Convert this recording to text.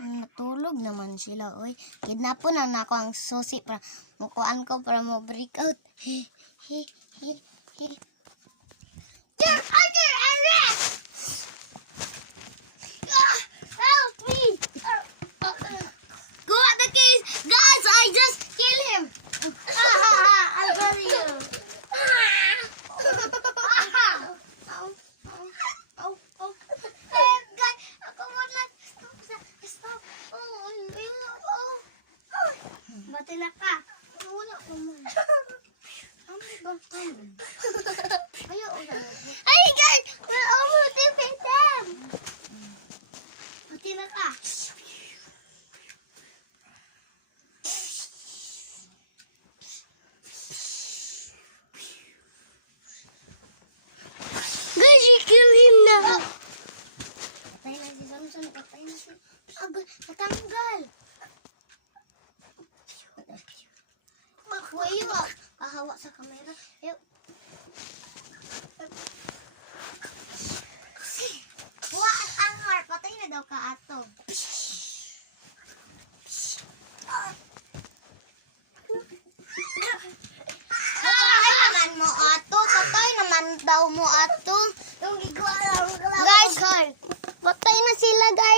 Natulog naman sila, oy. Kidnapon na nako ang susi para mukuan ko para mo break out. You're under arrest! Help me! Go at the case! Guys, I just killed him! I'll go to you. Bati na ka. Wala ko mo. Hey guys! We're almost defeat them! Bati na ka. Guys, you kill him now! Patay na si Samson. Patay na si... Natanggal! Huwag yun kahawa sa kamera. Huwag ang heart. Patay na daw ka ato. Patay naman mo ato. Patay naman daw mo ato. Guys, patay na sila guys.